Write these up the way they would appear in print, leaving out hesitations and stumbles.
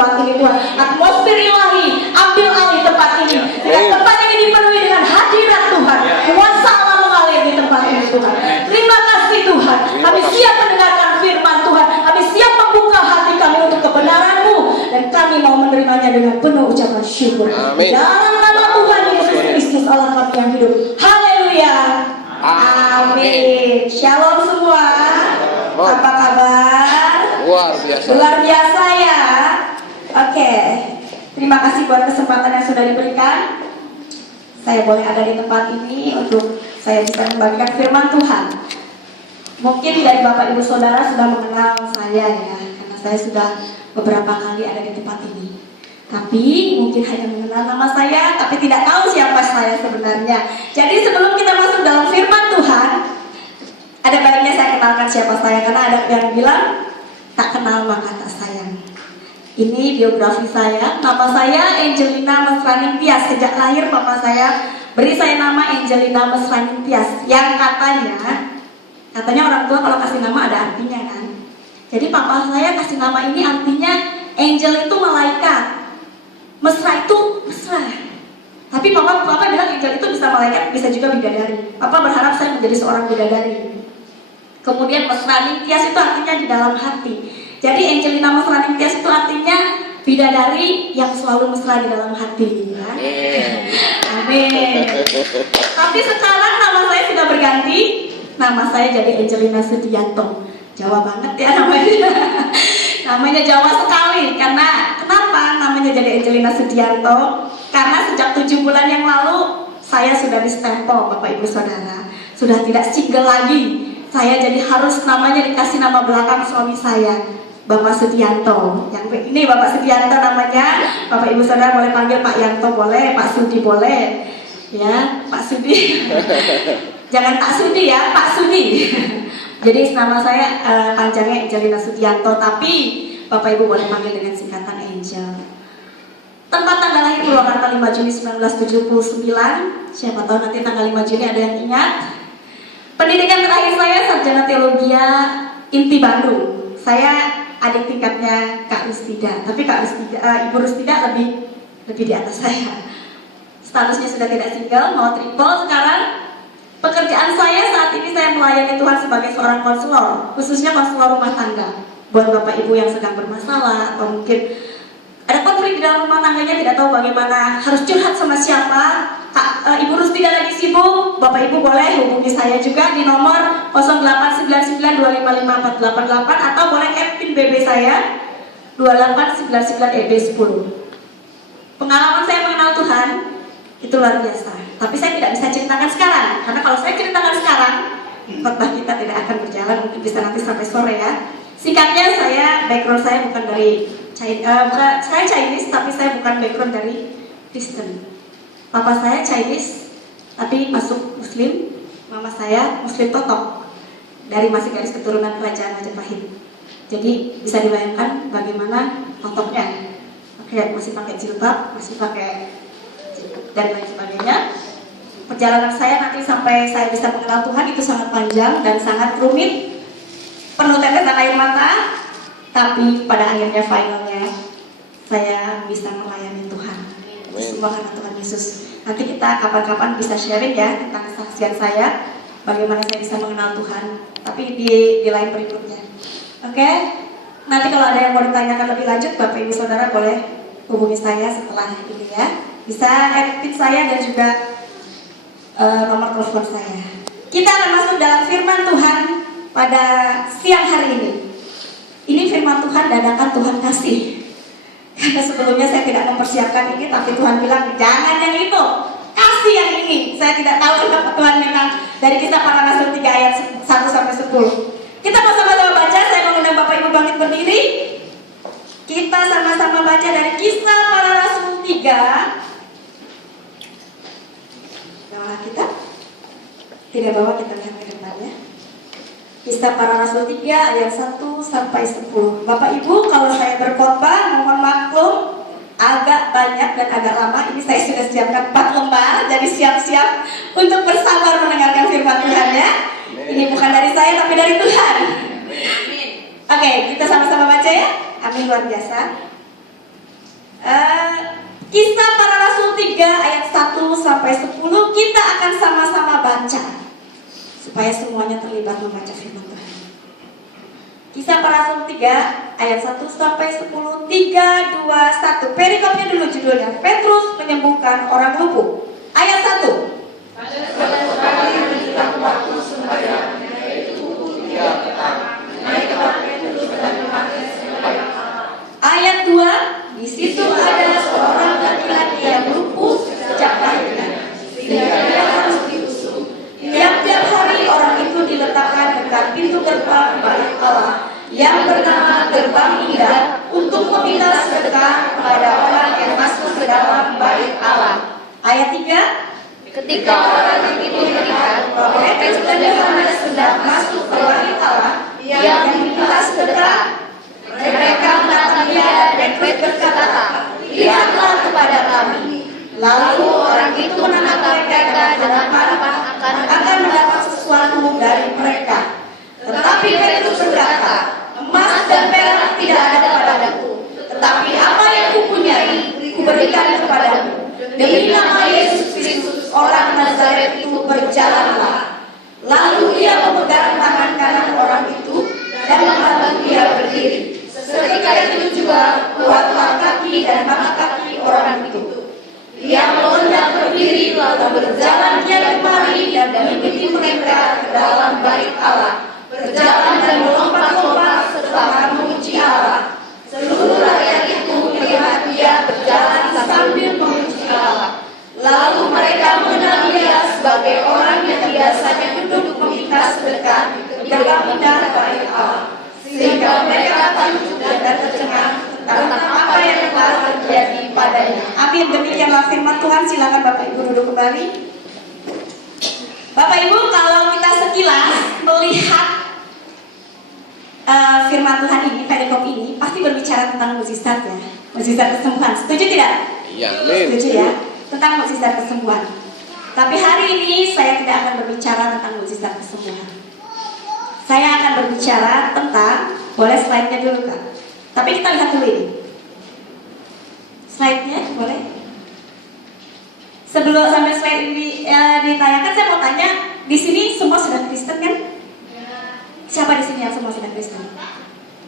tempat ini Tuhan. Atmosfer ilahi ambil alih tempat ini. Dan tempat ini dipenuhi dengan hadirat Tuhan. Kuasa Allah mengalir di tempat ini Tuhan. Terima kasih Tuhan. Kami siap mendengarkan firman Tuhan. Kami siap membuka hati kami untuk kebenaran-Mu. Dan kami mau menerimanya dengan penuh ucapan syukur. Dalam nama Tuhan Yesus Kristus Allah kami yang hidup. Haleluya. Amin. Shalom semua. Apa kabar? Luar biasa. Luar biasa ya. Oke. Terima kasih buat kesempatan yang sudah diberikan. Saya boleh ada di tempat ini untuk saya bisa membagikan firman Tuhan. Mungkin dari Bapak Ibu Saudara sudah mengenal saya ya, karena saya sudah beberapa kali ada di tempat ini. Tapi mungkin hanya mengenal nama saya, tapi tidak tahu siapa saya sebenarnya. Jadi sebelum kita masuk dalam firman Tuhan, ada baiknya saya kenalkan siapa saya, karena ada yang bilang tak kenal maka tak sayang. Ini biografi saya. Nama saya Angelina Mesraning Tias. Sejak lahir papa saya beri saya nama Angelina Mesraning Tias, yang katanya orang tua kalau kasih nama ada artinya kan. Jadi papa saya kasih nama ini artinya angel itu malaikat, mesra itu mesra. Tapi papa bilang angel itu bisa malaikat, bisa juga bidadari. Papa berharap saya menjadi seorang bidadari. Kemudian Mesraning Tias itu artinya di dalam hati. Jadi Angelina Mesraning Tias itu artinya bidadari yang selalu mesra di dalam hati ya. Amin. Tapi sekarang nama saya sudah berganti. Nama saya jadi Angelina Sudianto. Jawa banget ya namanya. Namanya Jawa sekali. Karena kenapa namanya jadi Angelina Sudianto? Karena sejak 7 bulan yang lalu saya sudah distempel Bapak Ibu Saudara. Sudah tidak single lagi. Saya jadi harus namanya dikasih nama belakang suami saya, Bapak Sudianto. Yang ini Bapak Sudianto namanya. Bapak Ibu Saudara boleh panggil Pak Yanto boleh, Pak Sudi boleh. Ya, Pak Sudi. Jangan Pak Sudi ya, Pak Sudi. Jadi nama saya panjangnya Angelina Sudianto, tapi Bapak Ibu boleh panggil dengan singkatan Angel. Tempat tanggal lahir Purwakarta 5 Juni 1979. Siapa tahu nanti tanggal 5 Juni ada yang ingat. Pendidikan terakhir saya sarjana teologi Inti Bandung. Saya adik tingkatnya Kak Rustida, tapi Ibu Rustida lebih di atas saya. Statusnya sudah tidak single, mau triple sekarang. Pekerjaan saya saat ini saya melayani Tuhan sebagai seorang konselor, khususnya konselor rumah tangga. Buat Bapak Ibu yang sedang bermasalah atau mungkin ada konflik di dalam rumah tangganya, tidak tahu bagaimana harus curhat sama siapa. Ibu Rustida lagi sibuk, Bapak Ibu boleh hubungi saya juga di nomor 0899255488 atau boleh add pin BB saya 2899EB10. Pengalaman saya mengenal Tuhan itu luar biasa. Tapi saya tidak bisa ceritakan sekarang, karena kalau saya ceritakan sekarang, khotbah kita tidak akan berjalan, mungkin bisa nanti sampai sore ya. Singkatnya, background saya bukan dari saya Chinese, tapi saya bukan background dari Kristen. Papa saya Chinese, tapi masuk Muslim. Mama saya Muslim totok, dari masih garis keturunan kerajaan Majapahit. Jadi bisa dibayangkan bagaimana totoknya. Masih pakai jilbab, masih pakai dan lain sebagainya. Perjalanan saya nanti sampai saya bisa mengenal Tuhan itu sangat panjang dan sangat rumit, penuh tetesan air mata, tapi pada akhirnya finalnya saya bisa melayani Tuhan. Semua karena Tuhan Yesus. Nanti kita kapan-kapan bisa sharing ya tentang kesaksian saya, bagaimana saya bisa mengenal Tuhan, tapi di lain berikutnya. Oke? Nanti kalau ada yang mau ditanyakan lebih lanjut, Bapak Ibu Saudara boleh hubungi saya setelah ini ya. Bisa edit saya dan juga nomor telepon saya. Kita akan masuk dalam firman Tuhan pada siang hari ini. Ini firman Tuhan dadakan Tuhan kasih. Karena sebelumnya saya tidak mempersiapkan ini, tapi Tuhan bilang jangan yang itu, kasih yang ini. Saya tidak tahu kenapa Tuhan bilang dari Kisah Para Rasul 3 ayat 1-10. Kita mau sama-sama baca. Saya mengundang Bapak Ibu bangkit berdiri. Kita sama-sama baca dari Kisah Para Rasul 3. Bawa kita? Tidak bawa, kita lihat ke depannya. Kisah Para Rasul 3 ayat 1-10. Bapak Ibu, kalau saya berkhotbah mohon maklum agak banyak dan agak lama. Ini saya sudah siapkan 4 lembar, jadi siap-siap untuk bersabar mendengarkan firman Tuhan ya. Ini bukan dari saya tapi dari Tuhan. Oke, kita sama-sama baca ya. Amin, luar biasa. Kisah Para Rasul 3 ayat 1 sampai 10 kita akan sama-sama baca supaya semuanya terlibat membaca firman Tuhan. Kisah Para Rasul 3 ayat 1 sampai 10. 3, 2, 1. Perikopnya dulu judulnya, Petrus menyembuhkan orang lumpuh. Ayat 1. Ayat 2. Di situ ada seorang laki-laki yang lumpuh sejak lahirnya, sehingga dia harus diusung. Tiap-tiap hari orang itu diletakkan dekat pintu gerbang bait Allah yang bernama Gerbang Indah untuk meminta sedekah kepada orang yang masuk ke dalam bait Allah. Ayat 3. Ketika orang itu melihat bahwa Petrus dan Yohanes sedang masuk ke bait Allah yang diminta sedekah, mereka menatap dia dan Petrus berkata, "Lihatlah kepada kami." Lalu orang itu menatap mereka dengan harapan akan mendapat sesuatu dari mereka. Tetapi Petrus berkata, "Emas dan perak tidak ada padaku, tetapi apa yang kupunyai kuberikan kepadamu. Demi nama Yesus Kristus orang Nazaret itu berjalanlah." Lalu ia memegang tangan kanan orang itu dan membantu dia berdiri. Seketika itu juga kuatlah kaki dan mata kaki orang itu. Ia melonjak berdiri lalu berjalan kian kemari dan mengikuti mereka ke dalam bait Allah, berjalan dan melompat-lompat serta memuji Allah. Seluruh rakyat itu melihat dia berjalan sambil memuji Allah. Lalu mereka mengenal dia sebagai orang yang biasanya duduk meminta sedekah di dalam bait Allah, sehingga mereka takjub dan tercengang tentang apa yang telah terjadi padanya. Amin. Demikianlah firman Tuhan. Silakan Bapak Ibu duduk kembali. Bapak Ibu, kalau kita sekilas melihat firman Tuhan ini, perikop ini pasti berbicara tentang mukjizat ya, mukjizat kesembuhan. Setuju tidak? Iya, amin. Setuju ya, tentang mukjizat kesembuhan. Tapi hari ini saya tidak akan berbicara tentang mukjizat kesembuhan. Saya akan berbicara tentang, boleh slide-nya dulu Kak. Tapi kita lihat dulu ini. Slide-nya boleh? Sebelum sampai slide ini ditayangkan, saya mau tanya, di sini semua sudah Kristen kan? Siapa di sini yang semua sudah Kristen?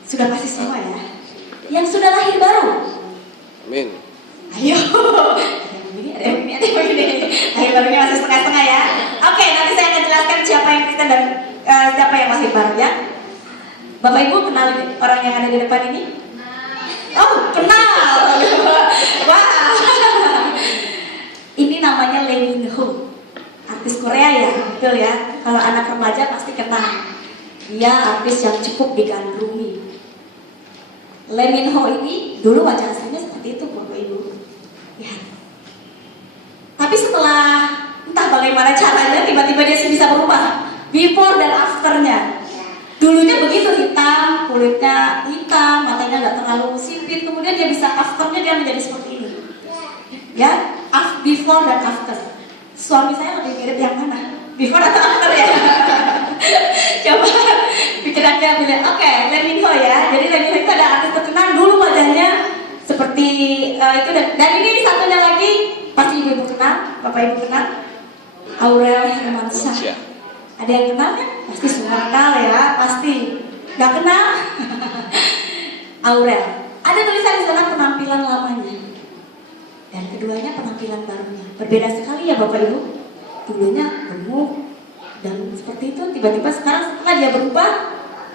Sudah pasti semua ya. Yang sudah lahir baru? Amin. Ayo. Ada yang begini. Lahir barunya masih setengah-setengah ya. Oke, nanti saya akan jelaskan siapa yang Kristen dan siapa yang lahir baru ya. Bapak Ibu kenal orang yang ada di depan ini? Oh, kenal. Wah. Ini namanya Lee Min Ho, artis Korea ya, betul ya. Kalau anak remaja pasti kenal. Dia artis yang cukup digandrungi. Lee Min Ho ini dulu wajah aslinya seperti itu, Bapak Ibu. Ya. Tapi setelah entah bagaimana caranya, tiba-tiba dia bisa berubah. Before dan afternya. Dulunya begitu, hitam, kulitnya hitam, matanya nggak terlalu sipit. Kemudian dia bisa afternya dia menjadi seperti ini. Ya, before dan after. Suami saya lebih mirip yang mana? Before atau after ya? Coba pikirannya bilang, oke, Lee Min Ho ya. Jadi Lee Min Ho itu ada artis terkenal, dulu wajahnya seperti itu. Dan ini satunya lagi, pasti ibu-ibu kenal, bapak ibu kenal, Aurel Hermansyah. Ada yang kenal kan? Pasti semua kenal ya, pasti. Gak kenal? Aurel. Ada tulisan di sana penampilan lamanya. Dan keduanya penampilan barunya. Berbeda sekali ya Bapak Ibu. Dulunya gemuk dan seperti itu, tiba-tiba sekarang setelah dia berubah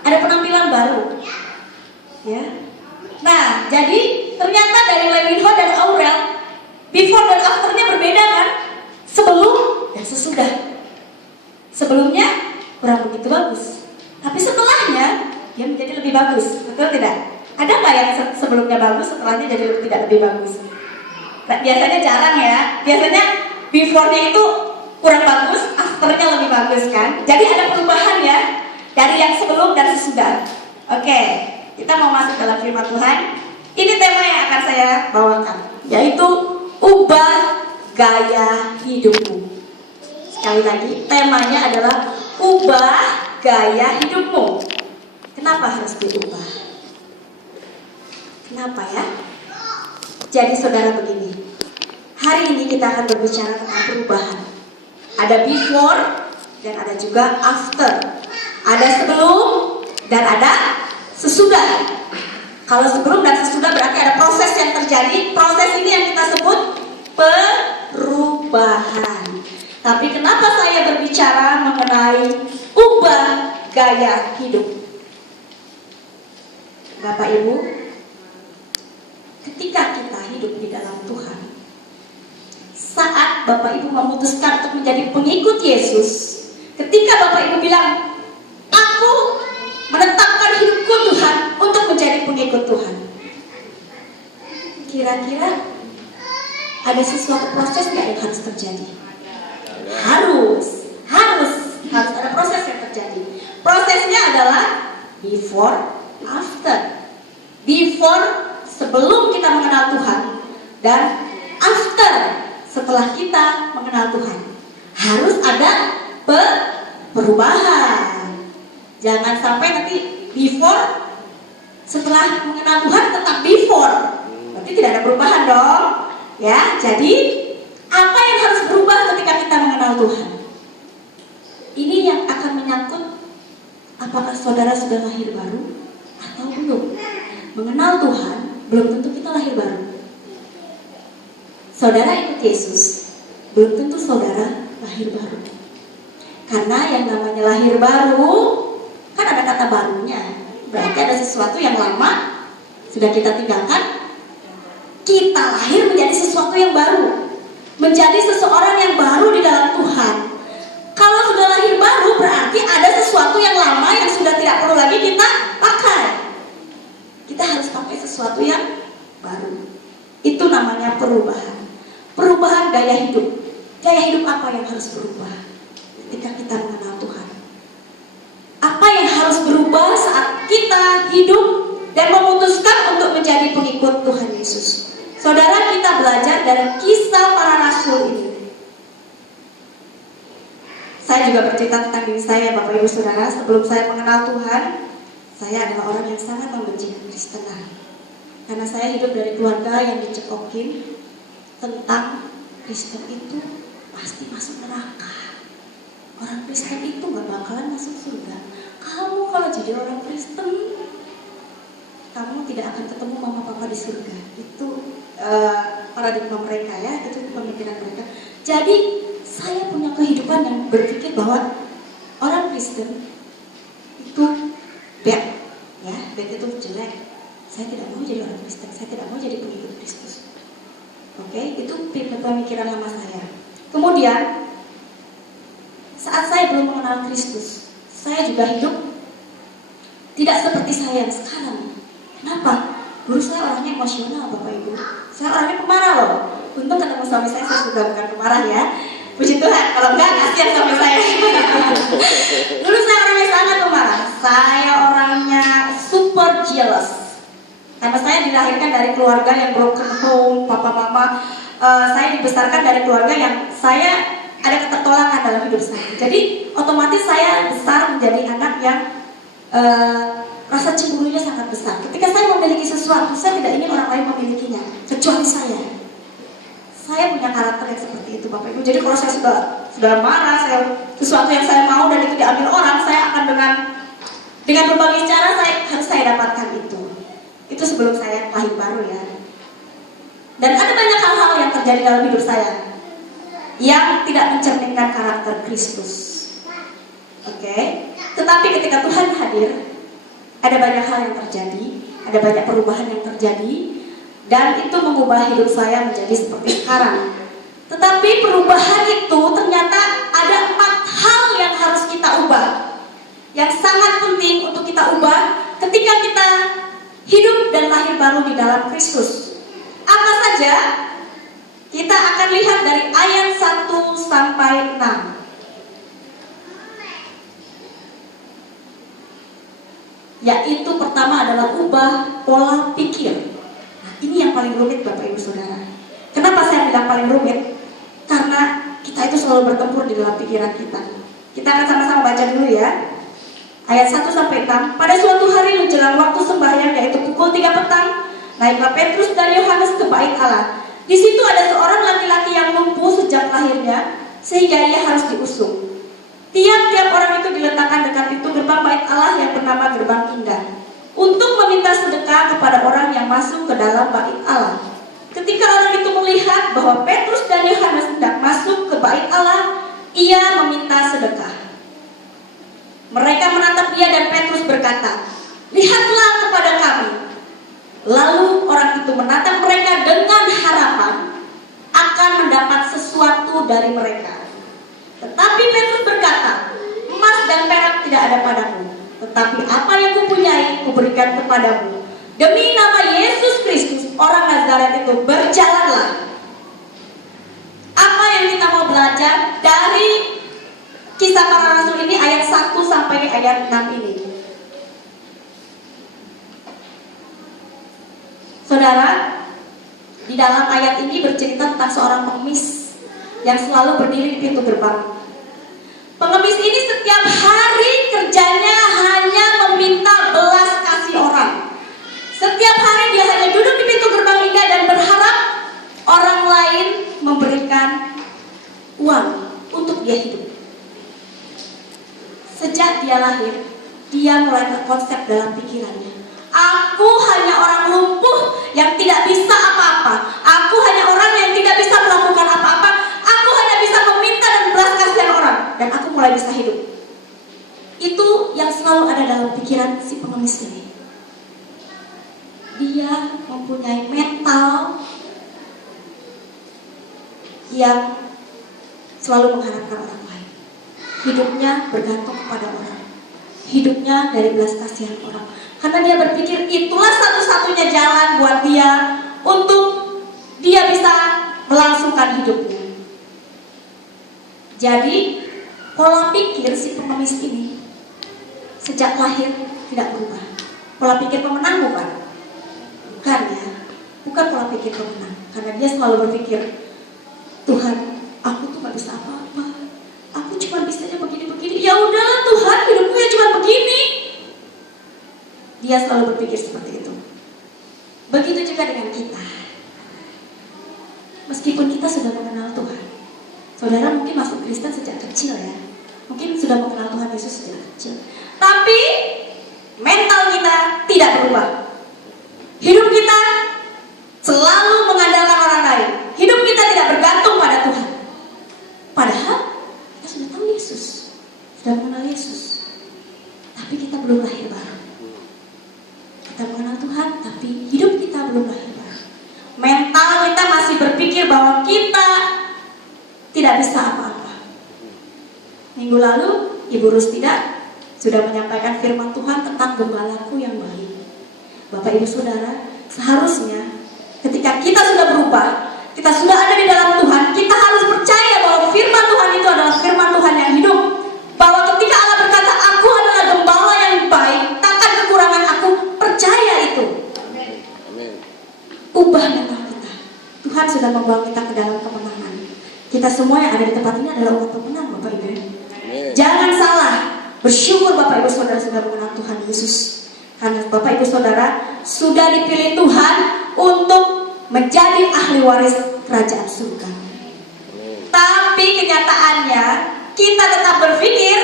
ada penampilan baru. Ya. Nah, jadi ternyata dari Lee Min Ho dan Aurel before dan afternya berbeda kan? Sebelum dan sesudah. Sebelumnya kurang begitu bagus, tapi setelahnya dia menjadi lebih bagus, betul tidak? Ada nggak yang sebelumnya bagus, setelahnya jadi tidak lebih bagus? Nah, biasanya jarang ya. Biasanya before-nya itu kurang bagus, after-nya lebih bagus kan? Jadi ada perubahan ya dari yang sebelum dan sesudah. Oke, kita mau masuk dalam firman Tuhan. Ini tema yang akan saya bawakan, yaitu ubah gaya hidupmu. Sekali lagi, temanya adalah ubah gaya hidupmu. Kenapa harus diubah? Kenapa ya? Jadi saudara begini, hari ini kita akan berbicara tentang perubahan. Ada before dan ada juga after. Ada sebelum dan ada sesudah. Kalau sebelum dan sesudah berarti ada proses yang terjadi. Proses ini yang kita sebut perubahan. Tapi kenapa saya berbicara mengenai ubah gaya hidup? Bapak Ibu, ketika kita hidup di dalam Tuhan, saat Bapak Ibu memutuskan untuk menjadi pengikut Yesus, ketika Bapak Ibu bilang, aku menetapkan hidupku Tuhan untuk menjadi pengikut Tuhan, kira-kira ada sesuatu proses yang harus terjadi? Harus ada proses yang terjadi. Prosesnya adalah before, after. Before, sebelum kita mengenal Tuhan, dan after, setelah kita mengenal Tuhan. Harus ada perubahan. Jangan sampai nanti before, setelah mengenal Tuhan tetap before. Berarti tidak ada perubahan dong. Ya, jadi apa yang harus berubah ketika kita mengenal Tuhan? Ini yang akan menyangkut apakah saudara sudah lahir baru atau belum. Mengenal Tuhan belum tentu kita lahir baru. Saudara ikut Yesus, belum tentu saudara lahir baru. Karena yang namanya lahir baru, kan ada kata barunya. Berarti ada sesuatu yang lama sudah kita tinggalkan. Kita lahir menjadi sesuatu yang baru, menjadi seseorang yang baru di dalam Tuhan. Kalau sudah lahir baru, berarti ada sesuatu yang lama yang sudah tidak perlu lagi kita pakai. Kita harus pakai sesuatu yang baru. Itu namanya perubahan. Perubahan gaya hidup. Gaya hidup apa yang harus berubah ketika kita mengenal Tuhan? Apa yang harus berubah saat kita hidup dan memutuskan untuk menjadi pengikut Tuhan Yesus? Saudara, kita belajar dari kisah para rasul ini. Saya juga bercerita tentang diri saya, Bapak Ibu Saudara. Sebelum saya mengenal Tuhan, saya adalah orang yang sangat membenci Kristenan. Karena saya hidup dari keluarga yang dicekokin tentang Kristen itu pasti masuk neraka. Orang Kristen itu gak bakalan masuk surga. Kamu kalau jadi orang Kristen, kamu tidak akan ketemu mama papa di surga. Itu paradigma mereka ya, itu pemikiran mereka. Jadi saya punya kehidupan yang berpikir bahwa orang Kristen itu bad, ya, bad itu jelek. Saya tidak mau jadi orang Kristen, saya tidak mau jadi pengikut Kristus. Oke, itu pemikiran lama saya. Kemudian saat saya belum mengenal Kristus, saya juga hidup tidak seperti saya sekarang. Kenapa? Dulu saya orangnya emosional, Bapak Ibu. Saya orangnya pemarah loh. Untung ketemu suami saya juga bukan pemarah ya. Puji Tuhan, kalau enggak kasihan suami saya. Dulu saya orangnya sangat pemarah. Saya orangnya super jealous. Karena saya dilahirkan dari keluarga yang broken home, papa mama. Saya dibesarkan dari keluarga yang saya ada ketertolakan dalam hidup saya. Jadi otomatis saya besar menjadi anak yang rasa cemburunya sangat besar. Ketika saya memiliki sesuatu, saya tidak ingin orang lain memilikinya, kecuali saya. Saya punya karakter yang seperti itu, Bapak Ibu. Jadi kalau saya sudah marah, sesuatu yang saya mau dan itu diambil orang, saya akan dengan berbagai cara harus saya dapatkan itu. Itu sebelum saya lahir baru ya. Dan ada banyak hal-hal yang terjadi dalam hidup saya yang tidak mencerminkan karakter Kristus. Oke. Tetapi ketika Tuhan hadir, ada banyak hal yang terjadi, ada banyak perubahan yang terjadi, dan itu mengubah hidup saya menjadi seperti sekarang. Tetapi perubahan itu ternyata ada 4 hal yang harus kita ubah, yang sangat penting untuk kita ubah ketika kita hidup dan lahir baru di dalam Kristus. Apa saja? Kita akan lihat dari ayat 1 sampai 6. Yaitu pertama adalah ubah pola pikir. Nah, ini yang paling rumit Bapak Ibu Saudara. Kenapa saya bilang paling rumit? Karena kita itu selalu bertempur di dalam pikiran kita. Kita akan sama-sama baca dulu ya. Ayat 1 sampai 6. Pada suatu hari menjelang waktu sembahyang, yaitu pukul 3 petang, Naiklah Petrus dan Yohanes ke bait Allah. Di situ ada seorang laki-laki yang lumpuh sejak lahirnya, sehingga ia harus diusung. Tiap-tiap orang itu diletakkan dekat pintu gerbang bait Allah yang bernama Gerbang Indah, untuk meminta sedekah kepada orang yang masuk ke dalam bait Allah. Ketika orang itu melihat bahwa Petrus dan Yohanes hendak masuk ke bait Allah, ia meminta sedekah. Mereka menatap dia dan Petrus berkata, "Lihatlah kepada kami." Lalu orang itu menatap mereka dengan harapan akan mendapat sesuatu dari mereka. Tetapi Petrus berkata, "Emas dan perak tidak ada padaku, tetapi apa yang kupunyai kuberikan kepadamu. Demi nama Yesus Kristus, orang Nazaret itu, berjalanlah." Apa yang kita mau belajar dari Kisah Para Rasul ini, ayat 1 sampai ayat 6 ini? Saudara, di dalam ayat ini bercerita tentang seorang pengemis yang selalu berdiri di pintu gerbang. Pengemis ini setiap hari kerjanya hanya meminta belas kasih orang. Setiap hari dia hanya duduk di pintu gerbang Indah dan berharap orang lain memberikan uang untuk dia hidup. Sejak dia lahir, dia mulai terkonsep dalam pikirannya, aku hanya orang lumpuh yang tidak bisa apa-apa. Aku hanya orang yang tidak bisa melakukan apa-apa. Aku hanya bisa meminta dan belas kasihan orang, dan aku mulai bisa hidup. Itu yang selalu ada dalam pikiran si pengemis ini. Dia mempunyai mental yang selalu mengharapkan orang lain. Hidupnya bergantung kepada orang. Hidupnya dari belas kasihan orang. Karena dia berpikir itulah satu-satunya jalan buat dia untuk dia bisa melangsungkan hidupnya. Jadi pola pikir si pengemis ini sejak lahir tidak berubah. Pola pikir pemenang bukan? Bukan ya. Bukan pola pikir pemenang. Karena dia selalu berpikir, Tuhan, aku tuh gak bisa apa-apa. Aku cuma bisanya begini-begini. Ya udahlah Tuhan, hidupku ya cuma begini. Dia selalu berpikir seperti itu. Begitu juga dengan kita. Meskipun kita sudah mengenal Tuhan. Saudara mungkin masuk Kristen sejak kecil ya. Mungkin sudah mengenal Tuhan Yesus sejak kecil. Tapi mental kita tidak berubah. Hidup kita selalu mengandalkan orang lain. Hidup kita tidak bergantung pada Tuhan. Padahal kita sudah tahu Yesus, sudah mengenal Yesus. Tapi kita belum lahir baru. Kita mengenal Tuhan, tapi hidup kita belum lahir baru. Mental kita masih berpikir bahwa kita tidak bisa apa-apa. Minggu lalu Ibu Rustida sudah menyampaikan firman Tuhan tentang gembalaku yang baik. Bapak Ibu Saudara, seharusnya ketika kita sudah berubah, kita sudah ada di dalam Tuhan, kita harus percaya bahwa firman Tuhan itu adalah firman Tuhan yang hidup. Bahwa ketika Allah berkata, aku adalah gembala yang baik, takkan kekurangan aku, percaya itu. Ubah mental kita. Tuhan sudah membawa kita ke dalam kemenangan. Kita semua yang ada di tempat ini adalah umat pemenang, Bapak Ibu. Jangan salah, bersyukur Bapak Ibu Saudara sudah mengenal Tuhan Yesus. Karena Bapak Ibu Saudara sudah dipilih Tuhan untuk menjadi ahli waris kerajaan surga. Tapi kenyataannya kita tetap berpikir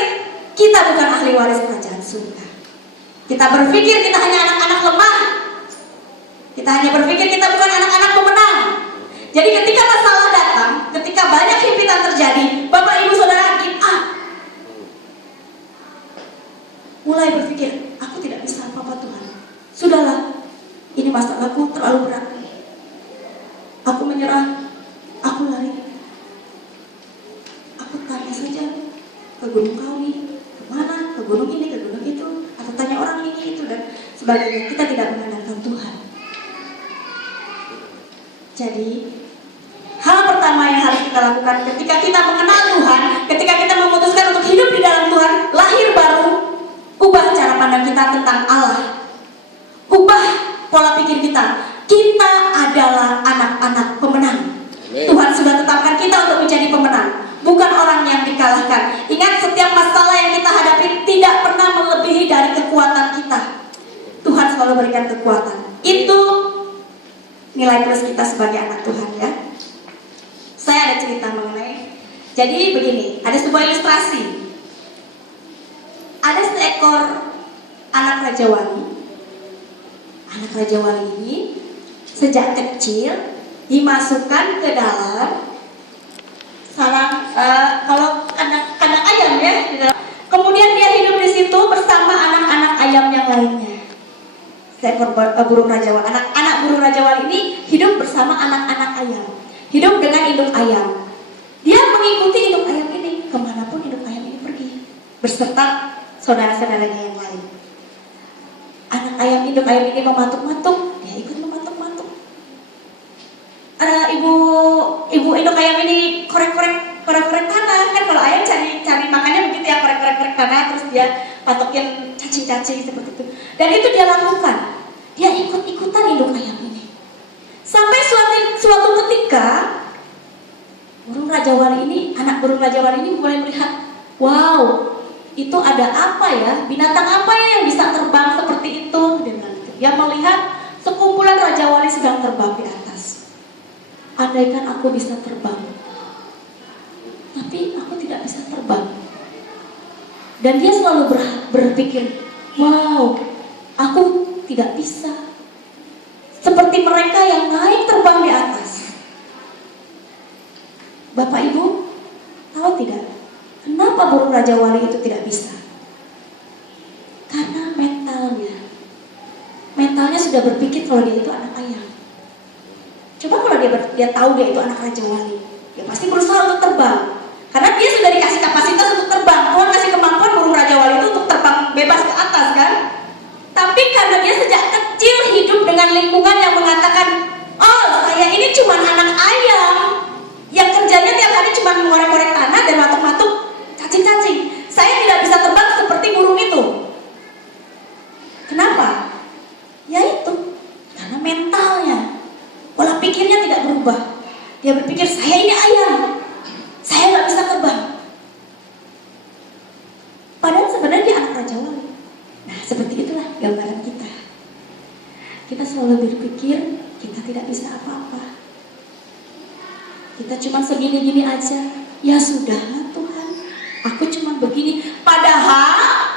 kita bukan ahli waris kerajaan surga. Kita berpikir kita hanya anak-anak lemah. Kita hanya berpikir kita bukan anak-anak pemenang. Jadi ketika masalah datang, ketika banyak himpitan terjadi, Bapak Ibu Saudara give up. Mulai berpikir, aku tidak bisa apa-apa Tuhan. Sudahlah, ini masalahku terlalu berat. Aku menyerah, aku lari. Aku tanya saja ke Gunung Kawi, kemana, ke gunung ini, ke gunung itu, atau tanya orang ini itu dan sebagainya. Kita tidak mengandalkan Tuhan. Jadi, hal pertama yang harus kita lakukan ketika kita mengenal Tuhan, ketika kita memutuskan untuk hidup di dalam Tuhan, lahir baru, ubah cara pandang kita tentang Allah. Ubah pola pikir kita. Kita adalah anak-anak pemenang. Tuhan sudah tetapkan kita untuk menjadi pemenang, bukan orang yang dikalahkan. Ingat, setiap masalah yang kita hadapi tidak pernah melebihi dari kekuatan kita. Tuhan selalu berikan kekuatan. Itu nilai plus kita sebagai anak Tuhan ya. Saya ada cerita mengenai, jadi begini, ada sebuah ilustrasi. Ada seekor anak Raja Wali. Anak Raja Wali ini sejak kecil dimasukkan ke dalam sarang, kalau kandang ayam ya, di dalam. Kemudian dia hidup di situ bersama anak-anak ayam yang lainnya. Seekor burung Raja Wali, anak burung Raja Wali ini hidup bersama anak-anak ayam, hidup dengan induk ayam. Dia mengikuti induk ayam ini kemanapun induk ayam ini pergi, beserta saudara-saudaranya yang lain. Anak ayam, induk ayam ini mematuk-matuk, dia ikut mematuk-matuk. Ibu induk ayam ini korek-korek tanah, kan kalau ayam cari makannya begitu ya, korek-korek tanah, terus dia patokin cacing-cacing seperti itu. Dan itu dia lakukan. Dia ikut-ikutan induk ayam ini. Sampai suatu ketika burung Raja Wali ini, anak burung Raja Wali ini mulai melihat, wow, itu ada apa ya? Binatang apa ya yang bisa terbang seperti itu? Dia melihat sekumpulan Raja Wali sedang terbang di atas. Andaikan aku bisa terbang, tapi aku tidak bisa terbang. Dan dia selalu berpikir, wow, aku tidak bisa seperti mereka yang naik terbang di atas. Bapak Ibu, tahu tidak? Kenapa burung Raja Wali itu tidak bisa? Karena mentalnya sudah berpikir kalau dia itu anak ayam. Coba kalau dia tahu dia itu anak Raja Wali, dia pasti berusaha untuk terbang. Karena dia sudah dikasih kapasitas untuk terbang. Tuhan kasih kemampuan burung Raja Wali itu untuk terbang bebas ke atas kan? Tapi karena dia sejak kecil hidup dengan lingkungan yang mengatakan, oh saya ini cuma anak ayam yang kerjanya tiap hari cuma mengorek-korek tanah dan matuk-matuk cacing-cacing. Saya tidak bisa terbang seperti burung itu. Kenapa? Ya itu, karena mentalnya, pola pikirnya tidak berubah. Dia berpikir, saya ini ayam, saya nggak bisa terbang. Padahal sebenarnya dia anak Raja Wali. Nah, seperti itulah gambaran kita. Kita selalu berpikir kita tidak bisa apa-apa. Kita cuma segini-gini aja. Ya sudahlah Tuhan, aku cuma begini. Padahal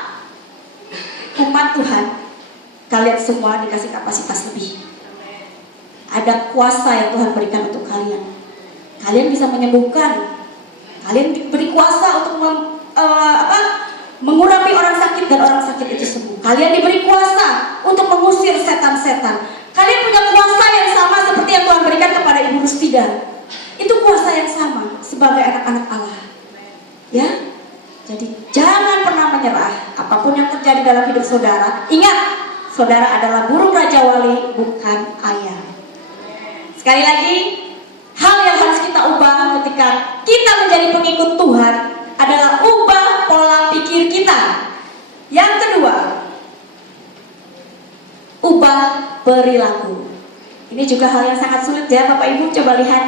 umat Tuhan, kalian semua dikasih kapasitas lebih. Ada kuasa yang Tuhan berikan untuk kalian. Kalian bisa menyembuhkan. Kalian diberi kuasa untuk mengurapi orang sakit dan orang sakit itu sembuh. Kalian diberi kuasa untuk mengusir setan-setan. Kalian punya kuasa yang sama seperti yang Tuhan berikan kepada Ibu Rustida. Itu kuasa yang sama sebagai anak-anak Allah. Ya, jadi jangan pernah menyerah. Apapun yang terjadi dalam hidup saudara, ingat, saudara adalah burung Raja Wali, bukan ayam. Sekali lagi, hal yang harus kita ubah ketika kita menjadi pengikut Tuhan adalah ubah pola pikir kita. Yang kedua, ubah perilaku. Ini juga hal yang sangat sulit ya Bapak Ibu, coba lihat.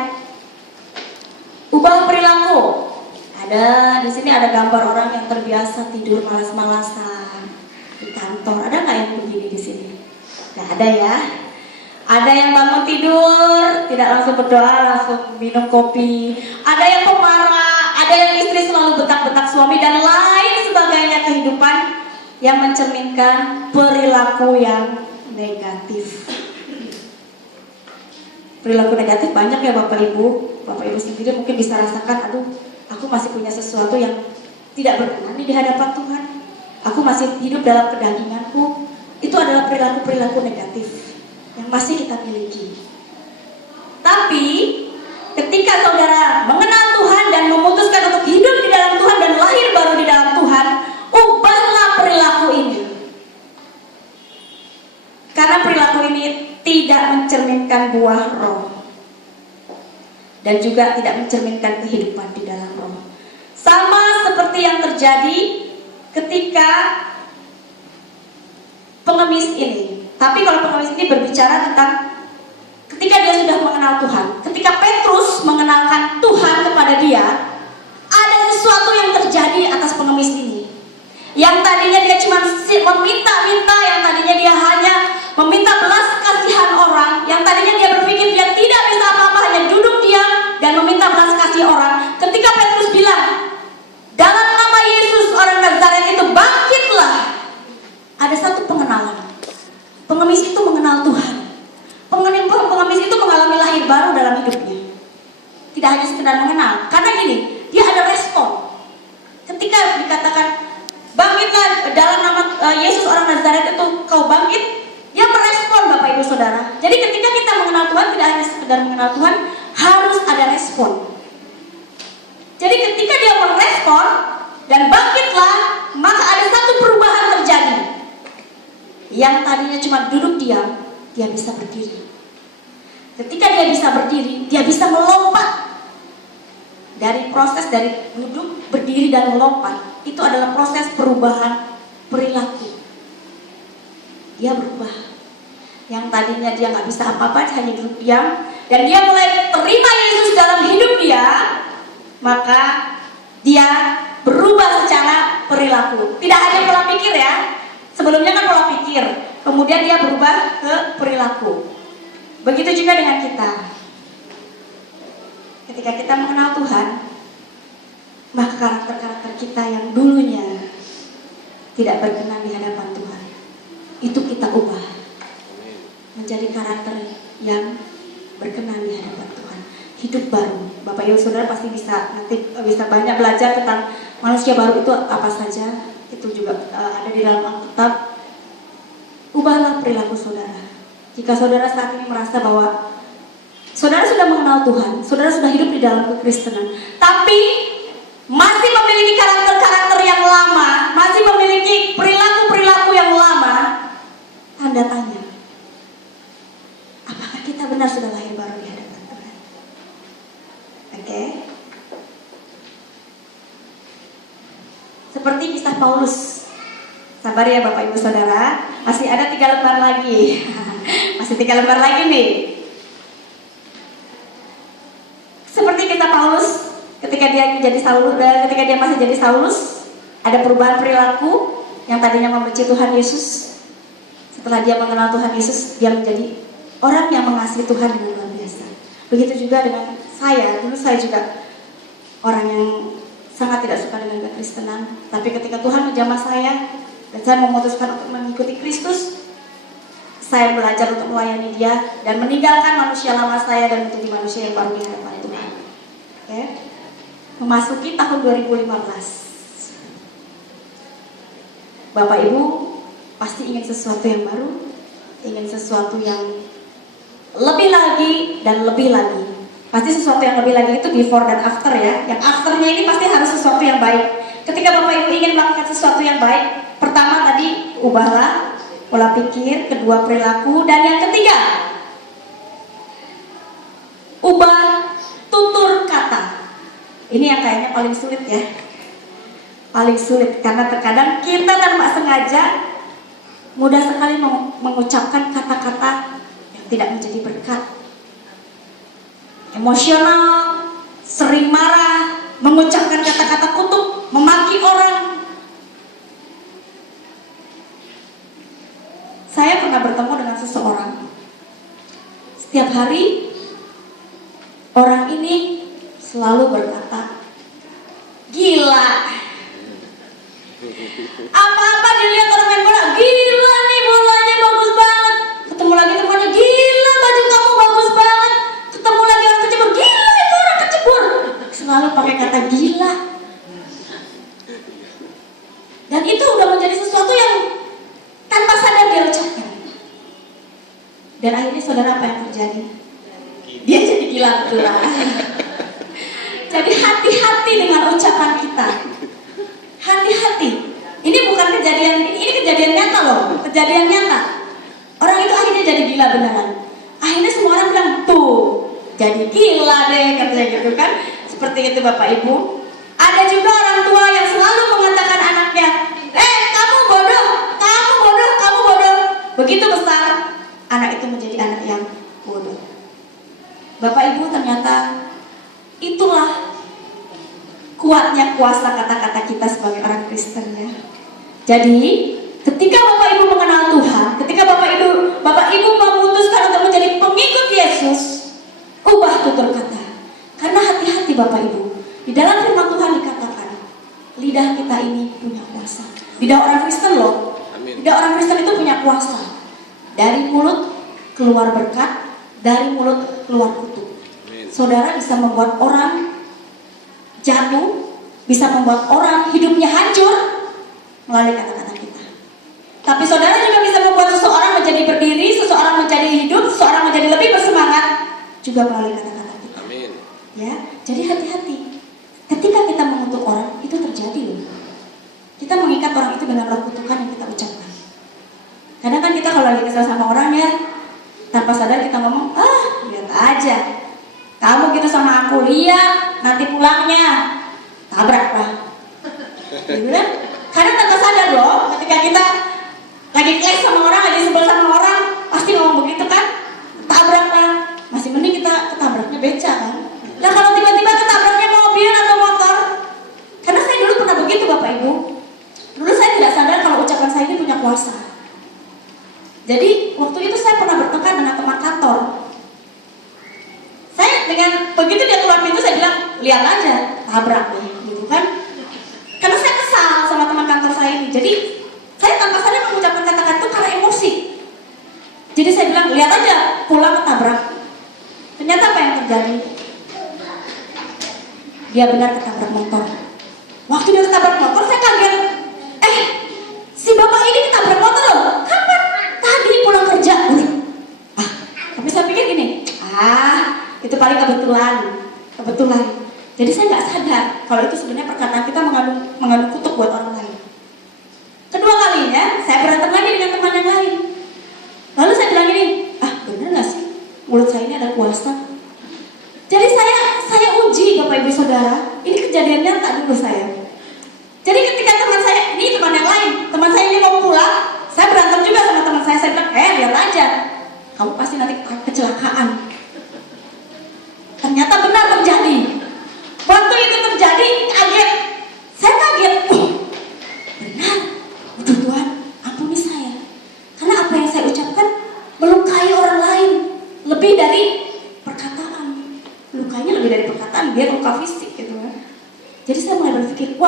Ubah perilaku. Di sini ada gambar orang yang terbiasa tidur malas-malasan di kantor. Ada nggak yang begini di sini? Nggak ada ya. Ada yang bangun tidur, tidak langsung berdoa, langsung minum kopi. Ada yang pemarah, ada yang istri selalu betak-betak suami, dan lain sebagainya kehidupan yang mencerminkan perilaku yang negatif. Perilaku negatif banyak ya Bapak Ibu. Bapak Ibu sendiri mungkin bisa rasakan, aduh, aku masih punya sesuatu yang tidak berkenan di hadapan Tuhan. Aku masih hidup dalam kedaginganku. Itu adalah perilaku-perilaku negatif yang masih kita miliki. Tapi ketika saudara mengenal Tuhan dan memutuskan untuk hidup di dalam Tuhan dan lahir baru di dalam Tuhan, ubahlah perilaku ini. Karena perilaku ini tidak mencerminkan buah roh dan juga tidak mencerminkan kehidupan di dalam roh. Sama seperti yang terjadi ketika pengemis ini. Tapi kalau pengemis ini berbicara tentang ketika dia sudah mengenal Tuhan. Ketika Petrus mengenalkan Tuhan kepada dia, ada sesuatu yang terjadi atas pengemis ini. Yang tadinya dia cuma meminta-minta, yang tadinya dia hanya meminta belas kasihan orang, yang tadinya dia berpikir hidupnya. Tidak hanya sekedar mengenal, karena gini, dia ada respon. Ketika dikatakan bangkitlah dalam nama Yesus orang Nazaret itu, kau bangkit, dia merespon Bapak Ibu Saudara. Jadi ketika kita mengenal Tuhan, tidak hanya sekedar mengenal Tuhan, harus ada respon. Jadi ketika dia merespon dan bangkitlah, maka ada satu perubahan terjadi. Yang tadinya cuma duduk diam, dia bisa berdiri. Ketika dia bisa berdiri, dia bisa melompat. Dari proses dari duduk, berdiri dan melompat, itu adalah proses perubahan perilaku. Dia berubah. Yang tadinya dia nggak bisa apa-apa, hanya duduk diam, dan dia mulai terima Yesus dalam hidup dia, maka dia berubah secara perilaku. Tidak hanya pola pikir ya. Sebelumnya kan pola pikir, kemudian dia berubah ke perilaku. Begitu juga dengan kita. Ketika kita mengenal Tuhan, maka karakter-karakter kita yang dulunya tidak berkenan di hadapan Tuhan, itu kita ubah menjadi karakter yang berkenan di hadapan Tuhan. Hidup baru. Bapak Ibu Saudara pasti nanti bisa banyak belajar tentang manusia baru itu apa saja. Itu juga ada di dalam Alkitab. Ubahlah perilaku saudara. Jika saudara saat ini merasa bahwa saudara sudah mengenal Tuhan, saudara sudah hidup di dalam kekristenan, tapi masih memiliki karakter-karakter yang lama, masih memiliki perilaku-perilaku yang lama, tanda tanya. Apakah kita benar sudah lahir baru di hadapan Tuhan? Oke. Seperti kisah Paulus. Sabar ya Bapak Ibu Saudara, masih ada 3 lembar lagi. Masih 3 lembar lagi nih. Seperti kisah Paulus, ketika dia masih jadi Saulus, ada perubahan perilaku. Yang tadinya membenci Tuhan Yesus, setelah dia mengenal Tuhan Yesus, dia menjadi orang yang mengasihi Tuhan dengan luar biasa. Begitu juga dengan saya. Dulu saya juga orang yang sangat tidak suka dengan kekristenan, tapi ketika Tuhan menjamah saya dan saya memutuskan untuk mengikuti Kristus, saya belajar untuk melayani Dia dan meninggalkan manusia lama saya dan menjadi manusia yang baru di hadapan Tuhan. Oke. Memasuki tahun 2015. Bapak Ibu pasti ingin sesuatu yang baru, ingin sesuatu yang lebih lagi dan lebih lagi. Pasti sesuatu yang lebih lagi itu before dan after ya. Yang afternya ini pasti harus sesuatu yang baik. Ketika Bapak Ibu ingin melakukan sesuatu yang baik, pertama tadi ubahlah pola pikir, kedua perilaku, dan yang ketiga ubah tutur kata. Ini yang kayaknya paling sulit ya. Paling sulit karena terkadang kita tanpa sengaja mudah sekali mengucapkan kata-kata yang tidak menjadi berkat. Emosional, sering marah, mengucapkan kata-kata kutuk, memaki orang. Saya pernah bertemu dengan seseorang. Setiap hari orang ini selalu berkata, gila. Apa-apa dilihat orang main bola, gila nih bolanya bagus banget. Ketemu lagi temannya, gila baju kamu bagus banget. Ketemu lagi orang kecebur, gila itu orang kecebur. Selalu pakai kata gila. Dan itu udah menjadi sesuatu yang tanpa sadar dia ucapkan. Dan akhirnya saudara apa yang terjadi? Dia jadi gila betulan. Jadi hati-hati dengan ucapan kita. Hati-hati. Ini bukan kejadian, ini kejadian nyata loh. Kejadian nyata. Orang itu akhirnya jadi gila beneran. Akhirnya semua orang bilang, tuh jadi gila deh, katanya gitu kan. Seperti itu Bapak Ibu. Ada juga orang tua yang selalu mengatakan anaknya, kamu bodoh, kamu bodoh, kamu bodoh. Begitu besar, anak itu menjadi anak yang bodoh. Bapak Ibu, ternyata itulah kuatnya kuasa kata-kata kita sebagai orang Kristen ya. Jadi ketika Bapak Ibu mengenal Tuhan, ketika Bapak Ibu memutuskan untuk menjadi pengikut Yesus, ubah tutur kata. Karena hati-hati Bapak Ibu, di dalam firman Tuhan dikatakan lidah kita ini punya kuasa. Lidah orang Kristen loh. Lidah orang Kristen itu punya kuasa. Dari mulut keluar berkat, dari mulut keluar kutuk. Saudara bisa membuat orang jatuh, bisa membuat orang hidupnya hancur melalui kata-kata kita. Tapi saudara juga bisa membuat seseorang menjadi berdiri, seseorang menjadi hidup, seseorang menjadi lebih bersemangat juga melalui kata-kata kita. Amin. Ya, jadi hati-hati. Ketika kita mengutuk orang, itu terjadi loh. Kita mengikat orang itu dengan roh kutukan yang kita ucapkan. Kadang kan kita kalau lagi kesal sama orang ya, tanpa sadar kita ngomong, lihat aja, kamu gitu sama aku, lihat nanti pulangnya tabrak lah. Gitu kan? Kadang tanpa sadar loh, ketika kita lagi clash sama orang, lagi sebel sama orang, pasti ngomong begitu kan, tabrak lah. Masih mending kita ketabraknya beca kan. Nah kalau tiba-tiba ketabraknya mobil atau motor, karena saya dulu pernah begitu Bapak Ibu. Dulu saya tidak sadar kalau ucapan saya ini punya kuasa. Jadi waktu itu saya pernah bertengkar dengan teman kantor. Saya dengan begitu dia keluar pintu saya bilang, lihat aja, tabrak deh, gitu kan. Karena saya kesal sama teman kantor saya ini. Jadi saya tanpa sadar mengucapkan kata-kata itu karena emosi. Jadi saya bilang, lihat aja, pulang ketabrak. Ternyata apa yang terjadi? Dia benar ketabrak motor. Waktu dia ketabrak motor, saya kaget. Si bapak ini ketabrak motor loh. Kapan? Tadi pulang kerja. Tapi saya pikir gini, itu paling kebetulan. Jadi saya nggak sadar kalau itu sebenarnya perkataan kita mengandung kutuk buat orang lain. Kedua kalinya, saya berantem lagi dengan teman yang lain. Lalu saya bilang gini, bener nggak sih mulut saya ini ada kuasa? Jadi saya uji Bapak Ibu Saudara, ini kejadian nyata dulu saya. Jadi ketika teman saya, ini teman yang lain, teman saya ini mau pulang, saya berantem juga sama teman saya bilang, lihat aja, kamu pasti nanti kecelakaan. Ternyata benar terjadi. Waktu itu terjadi, kaget. Saya kaget, benar. Tuhan, ampuni saya. Karena apa yang saya ucapkan melukai orang lain lebih dari perkataan. Lukanya lebih dari perkataan, dia luka fisik gitu kan. Jadi saya mulai berpikir,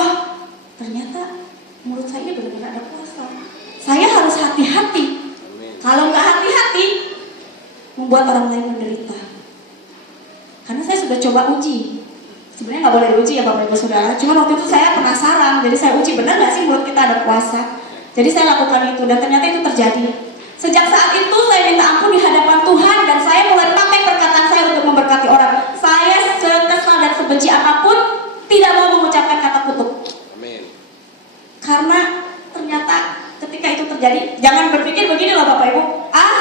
ternyata mulut saya ini benar-benar ada kuasa. Saya harus hati-hati. Kalau nggak hati-hati, membuat orang lain menderita. Karena saya sudah coba uji. Sebenarnya nggak boleh diuji ya Bapak Ibu Saudara. Cuma waktu itu saya penasaran, jadi saya uji benar nggak sih mulut kita ada kuasa. Jadi saya lakukan itu dan ternyata itu terjadi. Sejak saat itu saya minta ampun di hadapan Tuhan dan saya mulai pakai perkataan saya untuk memberkati orang. Saya sekesal dan sebenci apapun tidak mau mengucapkan kata kutuk. Amin. Karena ternyata ketika itu terjadi, jangan berpikir begini loh Bapak Ibu.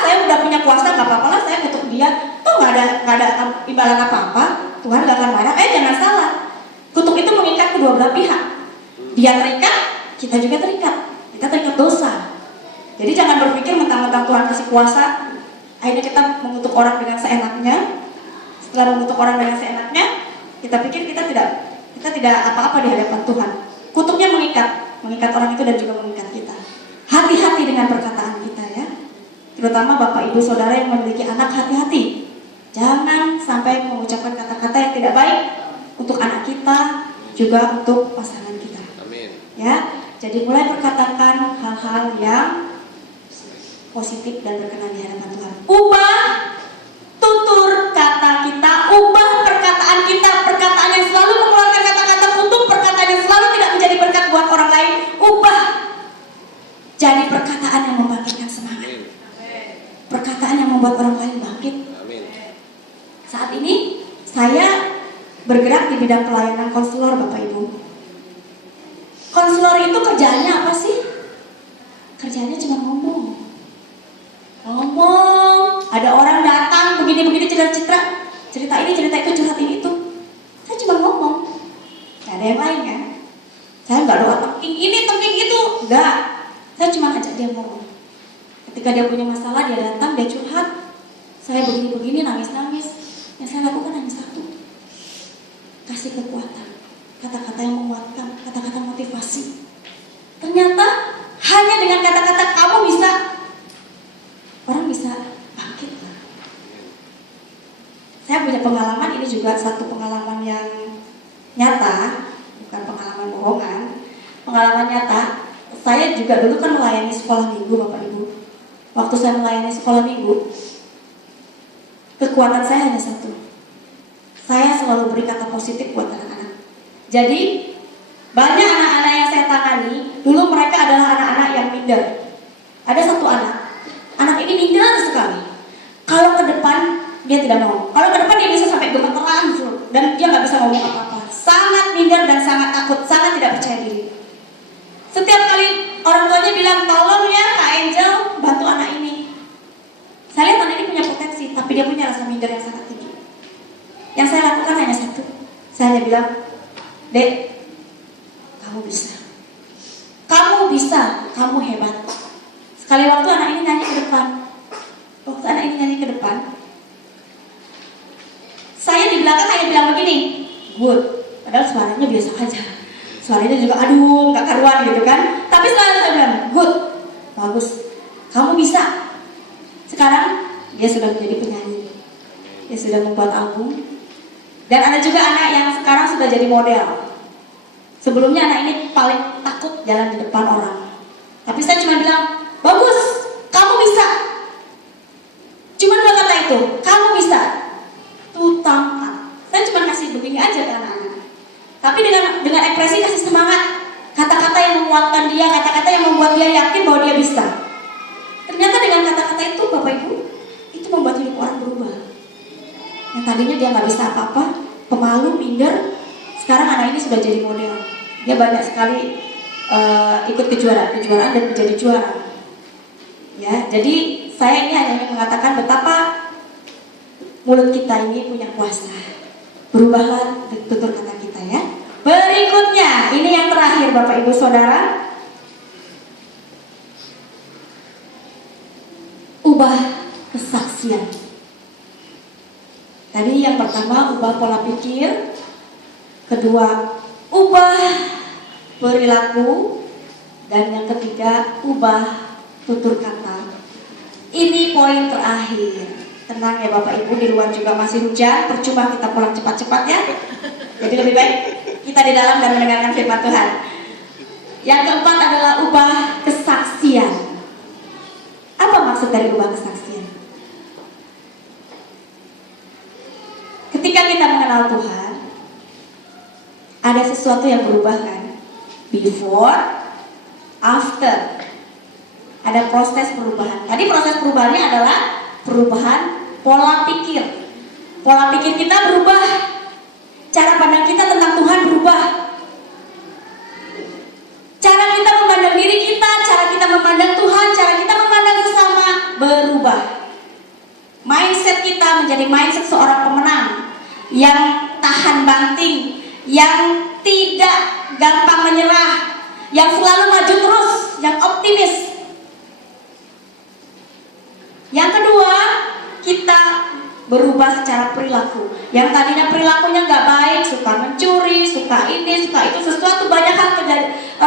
Saya udah punya kuasa, nggak apa-apa lah saya kutuk dia. Tuh nggak ada imbalan apa-apa. Tuhan nggak akan marah. Jangan salah. Kutuk itu mengikat kedua belah pihak. Dia terikat, kita juga terikat. Kita terikat dosa. Jadi jangan berpikir mentang-mentang Tuhan kasih kuasa, akhirnya kita mengutuk orang dengan seenaknya. Setelah mengutuk orang dengan seenaknya, kita pikir kita tidak apa-apa di hadapan Tuhan. Kutuknya mengikat orang itu dan juga mengikat kita. Hati-hati dengan perkataan kita ya. Terutama Bapak Ibu Saudara yang memiliki anak, hati-hati. Jangan sampai mengucapkan kata-kata yang tidak baik untuk anak kita, juga untuk pasangan kita. Amin. Ya, jadi mulai perkatakan hal-hal yang positif dan berkenan di hadapan Tuhan. Ubah tutur kata kita, ubah perkataan kita, perkataan yang selalu mengeluarkan kata-kata kutuk, perkataan yang selalu tidak menjadi berkat buat orang lain, ubah jadi perkataan yang membangkitkan semangat. Perkataan yang membuat orang lain bangkit. Amin. Saat ini saya bergerak di bidang pelayanan konselor Bapak Ibu. Konselor itu kerjaannya apa sih? Kerjaannya cuma ngomong, ada orang datang begini-begini cerita ini, cerita itu, curhat ini itu. Saya cuma ngomong, gak ada yang lain kan. Saya gak doa tengking ini, tengking itu, enggak. Saya cuma ajak dia ngomong. Ketika dia punya masalah, dia datang, dia curhat, saya begini-begini, nangis-nangis. Yang saya lakukan hanya satu, kasih kekuatan, kata-kata yang menguatkan, kata-kata motivasi. Ternyata hanya dengan kata-kata kamu bisa, orang bisa bangkit. Saya punya pengalaman, ini juga satu pengalaman yang nyata, bukan pengalaman bohongan, pengalaman nyata. Saya juga dulu kan melayani sekolah minggu Bapak Ibu. Waktu saya melayani sekolah minggu, kekuatan saya hanya satu, selalu beri kata positif buat anak-anak. Jadi banyak anak-anak yang saya tangani, dulu mereka adalah anak-anak yang minder. Ada satu anak ini minder sekali. Kalau ke depan dia tidak mau. Kalau ke depan dia bisa sampai gemeteran dan dia nggak bisa ngomong apa-apa. Sangat minder dan sangat takut, sangat tidak percaya diri. Setiap kali orang tuanya bilang, tolong ya Kak Angel bantu anak ini. Saya lihat anak ini punya potensi, tapi dia punya rasa minder yang sangat tinggi. Yang saya lakukan hanya satu. Saya hanya bilang, Dek, kamu bisa. Kamu bisa, kamu hebat. Sekali waktu anak ini nyanyi ke depan. Waktu anak ini nyanyi ke depan, saya di belakang hanya bilang begini, good. Padahal suaranya biasa aja. Suaranya juga aduh, gak karuan gitu kan. Tapi selalu saya bilang, good, bagus, kamu bisa. Sekarang dia sudah menjadi penyanyi. Dia sudah membuat album. Dan ada juga anak yang sekarang sudah jadi model. Sebelumnya anak ini paling takut jalan di depan orang. Tapi saya cuma bilang, bagus, kamu bisa. Cuma dua kata itu, kamu bisa. Tutang. Saya cuma kasih begini aja ke anak-anak. Tapi dengan ekspresi kasih semangat, kata-kata yang menguatkan dia, kata-kata yang membuat dia yakin bahwa dia bisa. Ternyata dengan kata-kata itu, Bapak Ibu, itu membuat hidup orang berubah. Yang tadinya dia nggak bisa apa-apa, pemalu, minder, sekarang anak ini sudah jadi model. Dia banyak sekali ikut kejuaraan dan menjadi juara. Ya, jadi saya ini hanya mengatakan betapa mulut kita ini punya kuasa. Berubahlah tutur kata kita ya. Berikutnya, ini yang terakhir Bapak Ibu Saudara. Ubah kesaksian. Tadi yang pertama ubah pola pikir, kedua ubah perilaku, dan yang ketiga ubah tutur kata. Ini poin terakhir. Tenang ya Bapak Ibu, di luar juga masih hujan, percuma kita pulang cepat-cepat ya. Jadi lebih baik kita di dalam dan mendengarkan firman Tuhan. Yang keempat adalah ubah kesaksian. Apa maksud dari ubah kesaksian? Ketika kita mengenal Tuhan, ada sesuatu yang berubah kan? Before, after. Ada proses perubahan. Tadi proses perubahannya adalah perubahan pola pikir. Pola pikir kita berubah. Cara pandang kita tentang Tuhan berubah. Cara kita memandang diri kita, cara kita memandang Tuhan, cara kita memandang sesama berubah. Mindset kita menjadi mindset seorang pemenang yang tahan banting, yang tidak gampang menyerah, yang selalu maju terus, yang optimis. Yang kedua, kita berubah secara perilaku. Yang tadinya perilakunya nggak baik, suka mencuri, suka ini, suka itu, sesuatu banyak hal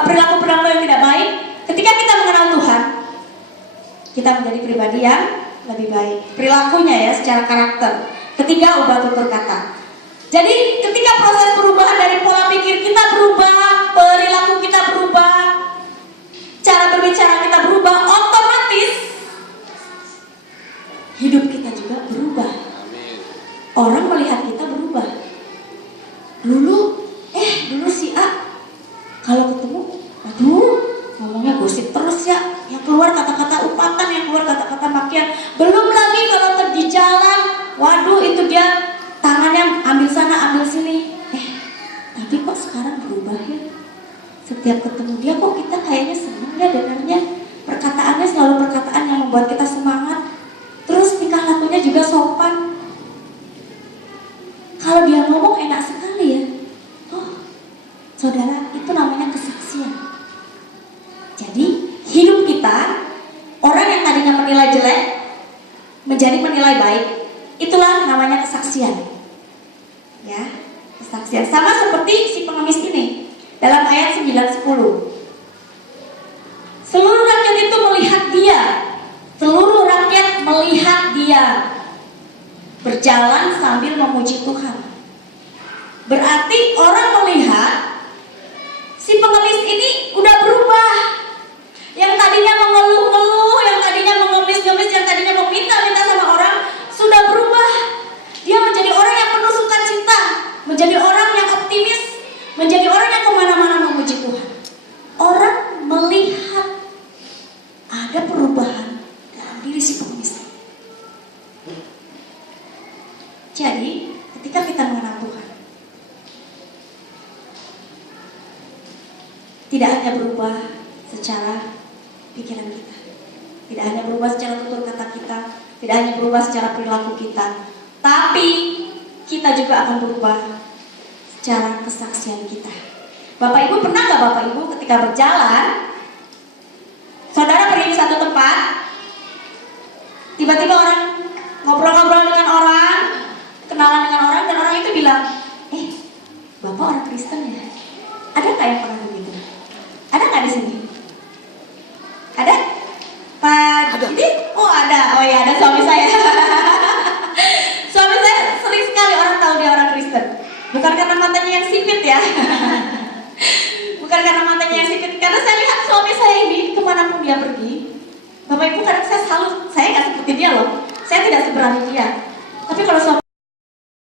perilaku-perilaku yang tidak baik. Ketika kita mengenal Tuhan, kita menjadi pribadi yang lebih baik. Perilakunya ya, secara karakter. Ketiga, ubah tutur kata. Jadi ketika proses perubahan dari pola pikir kita berubah, perilaku kita berubah, cara berbicara kita berubah, otomatis hidup kita juga berubah. Orang melihat kita berubah. Dulu si A kalau ketemu, aduh, ngomongnya gosip terus ya. Yang keluar kata-kata upatan, yang keluar kata-kata makian. Belum lagi kalau di jalan, waduh itu dia tangannya ambil sana, ambil sini. Tapi kok sekarang berubah ya? Setiap ketemu dia kok kita kayaknya senang ya dengarnya. Perkataannya selalu perkataan yang membuat kita semangat. Terus tingkah lakunya juga sopan. Kalau dia ngomong enak sekali ya. Oh, saudara, itu namanya kesaksian. Jadi hidup kita, orang yang tadinya menilai jelek menjadi menilai baik. Itulah namanya kesaksian. Ya, kesaksian. Sama seperti si pengemis ini dalam ayat 9-10. Seluruh rakyat itu melihat dia. Seluruh rakyat melihat dia berjalan sambil memuji Tuhan. Berarti orang melihat si pengemis ini udah berubah. Yang tadinya mengeluh-ngeluh, yang tadinya mengemis-ngemis, yang tadinya meminta-minta sama orang, sudah berubah. Dia menjadi orang yang penuh sukacita. menjadi orang yang optimis, menjadi orang yang kemana-mana memuji Tuhan. Orang melihat ada perubahan dalam diri si pengemis. Jadi, ketika kita mengenal Tuhan, tidak hanya berubah secara pikiran kita, tidak hanya berubah secara tutur kata kita, tidak hanya berubah secara perilaku kita, tapi kita juga akan berubah secara kesaksian kita. Bapak Ibu pernah nggak Bapak Ibu ketika berjalan, saudara pergi di satu tempat, tiba-tiba orang ngobrol-ngobrol dengan orang, kenalan dengan orang, dan orang itu bilang, Bapak orang Kristen ya? Ada nggak yang pernah begitu? Ada nggak di sini? Ada? Pak Didi? Oh ada, oh ya ada suami saya. Suami saya sering sekali orang tahu dia orang Kristen. Bukan karena matanya yang sipit ya. Bukan karena matanya yang sipit, karena saya lihat suami saya ini